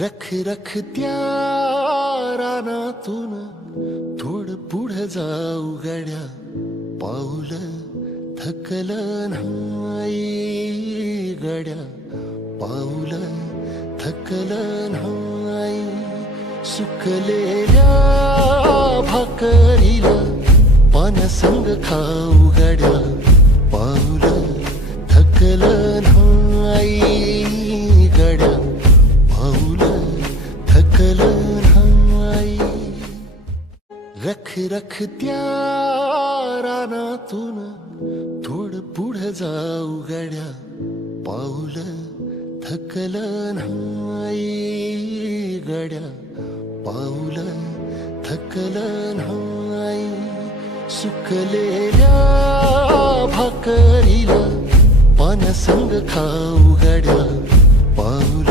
रख रख त्या रानातून थोड पुढे जाऊ गड्या, पाऊल थकलं नाही गड्या, पाऊल थकलं नाही. सुकलेल्या भाकरीला पाण्यासंग खाऊ गड्या, पाऊल थकलं नाही गड्या, पाऊल थकलं नाही. रख रख त्या रानातून थोड पुढे जाऊ गड्या, पाऊल थकलं नाही गड्या, पाऊल थकलं नाही. सुकलेल्या भाकरीला पाण्यासंग खाऊ गड्या, पाऊल